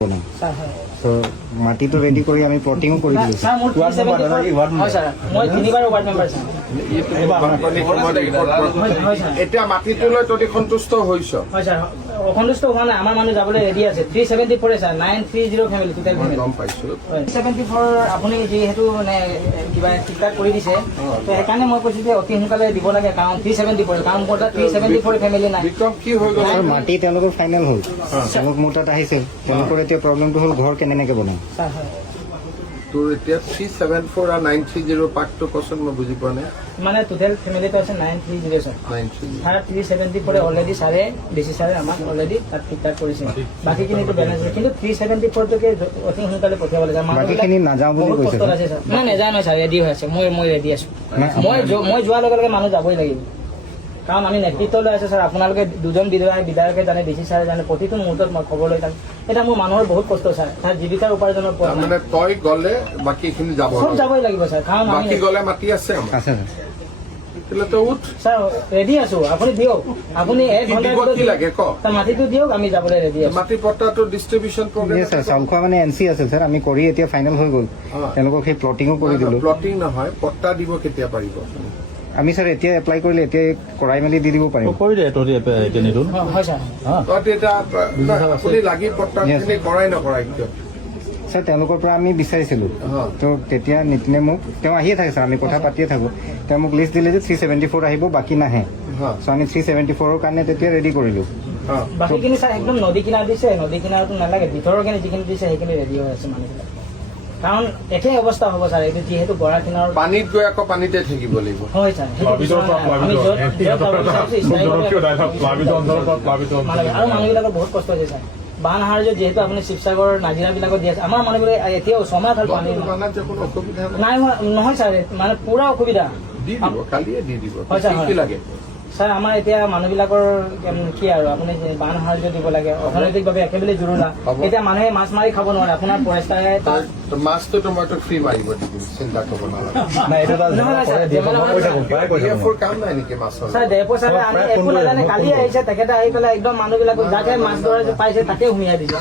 So, মাটিটো ready কৰি আমি প্লটিং কৰি দিলো স্যাৰ মোৰ 374 হয় স্যাৰ মই তিনিবাৰ ওয়াৰ্ড মেম্বাৰ স্যাৰ এতিয়া মাটিটো লৈ তই সন্তুষ্ট হৈছ হয় স্যাৰ অসন্তুষ্ট হোৱা নাই আমাৰ মানুহ যাবলৈ ৰেডি আছে 374 স্যার 930 ফ্যামিলি টোটাল ফ্যামিলি গম পাইছো 374 আপুনি যিহেতু মানে কিবা ঠিকঠাক কৰি দিছে তো সেইকাৰণে মই কৈছো যে অতি সোনকালে দিব লাগে কাৰণ 374 কাৰণ মোৰ 374 ফ্যামিলি নাই বিক্ৰম কি হৈ গ'ল আৰু মাটি তেওঁলোকৰ ফাইনেল হ'ল তেওঁলোক মোৰ তাত আহিছে তেওঁলোকৰ এতিয়া প্ৰব্লেমটো হ'ল ঘৰ কেনেকৈ বনাম স্যাৰ হয় তোৰ এতিয়া 374 আৰু 930 পাকটো কচোন মই বুজি পোৱা নাই মানে টোটাল ফ্যামিলিটো আছে 930 স্যাৰ 930 স্যাৰ 374 অলৰেডি সাৰে ডিসি সাৰে আমাক অলৰেডি তাত ঠিকঠাক কৰিছে বাকীখিনিতো বেলেঞ্চ আছে কিন্তু 374 টোকে অতি সোনকালে পঠিয়াব লাগে বাকীখিনি নাযাওঁ বুলি কৈছে নাই নেযায় নহয় স্যাৰ ৰেডি হৈ আছে মই ৰেডি আছো মই যোৱাৰ লগে লগে মানুহ যাবই লাগিব কাৰণ আমি নেতৃত্ব লৈ আছো স্যাৰ আপোনালোকে দুজন বিধায়কে জানে ডিচি সাৰে জানে প্ৰতিটো মুহূৰ্তত মই খবৰ লৈ থাকোঁ এটা মোৰ মানুহৰ বহুত কষ্ট স্যাৰ তাৰ জীৱিকাৰ উপাৰ্জনৰ পৰা মানে তই গ'লে বাকীখিনি যাব চব যাবই লাগিব স্যাৰ কাৰণ আমি বাকী গ'লে মাটি আছে আমাৰ আছে তেতিয়াহ'লে তই উঠ স্যাৰ ৰেডি আছো আপুনি দিয়ক আপুনি এক ঘণ্টা কি লাগে ক তাৰ মাটিটো দিয়ক আমি যাবলৈ ৰেডি আছো মাটি পট্টাটো ডিষ্ট্ৰিবিউচন প্ৰগ্ৰেম ছাৰ চাউল খোৱা মানে এনচি আছে ছাৰ আমি কৰি এতিয়া ফাইনেল হৈ গ'ল তেওঁলোকক সেই প্লটিঙো কৰি দিলো প্লটিং নহয় পট্টা দিব কেতিয়া পাৰিব আমি ছাৰ এতিয়া এপ্লাই কৰিলে এতিয়া কৰাই মেলি দি দিব পাৰিম কৰি দে তহঁতি এতিয়া নিদোন হয় স্যাৰ তই এতিয়া আপুনি লাগি পট্টাখিনি কৰাই নকৰাই কিয় ছাৰ তেওঁলোকৰ পৰা আমি বিচাৰিছিলোঁ তো তেতিয়া নীতিনে মোক তেওঁ আহিয়ে থাকে ছাৰ আমি কথা পাতিয়ে থাকোঁ তেওঁ মোক লিষ্ট দিলে যে 374 আহিব বাকী নাহে চ' আমি 374ৰ কাৰণে তেতিয়া ৰেডি কৰিলোঁ বাকীখিনি স্যাৰ একদম নদী কিনাৰত দিছে নদী কিনাৰতো নালাগে ভিতৰৰ খিনি যিখিনি দিছে সেইখিনি ৰেডি হৈ আছে মানুহবিলাক কাৰণ একেই অৱস্থা হ'ব স্যাৰ এইটো যিহেতু গৰা কিনাৰ পানীত গৈ আকৌ পানীতে থাকিব লাগিব হয় স্যাৰ আৰু মানুহবিলাকৰ বহুত কষ্ট হৈছে স্যাৰ বান সাহাৰ্য যিহেতু আপুনি শিৱসাগৰ নাজিৰাবিলাকত দি আছে আমাৰ মানুহবিলাক এতিয়াও ছমাহ হ'ল পানী কোনো অসুবিধা নাই নহয় স্যাৰ মানে পুৰা অসুবিধা দি দিব কালিয়ে দি দিব হয় স্যাৰ কি লাগে স্যাৰ আমাৰ এতিয়া মানুহবিলাকৰ কি আৰু আপুনি বান সাহাৰ্য দিব লাগে অৰ্থনৈতিকভাৱে একেবাৰে জৰুৰী এতিয়া মানুহে মাছ মাৰি খাব নোৱাৰে আপোনাৰ ফৰেষ্টাৰে মাছটো মইতো ফ্ৰী মাৰিব দিম চিন্তা কৰিব কাম নাই নেকি মাছৰ স্যাৰ ডেপো ছাৰে আমি একো নাজানে কালি আহিছে তেখেতে আহি পেলাই একদম মানুহবিলাকক যাকে মাছ ধৰা পাইছে তাকে সুমিয়াই দিছে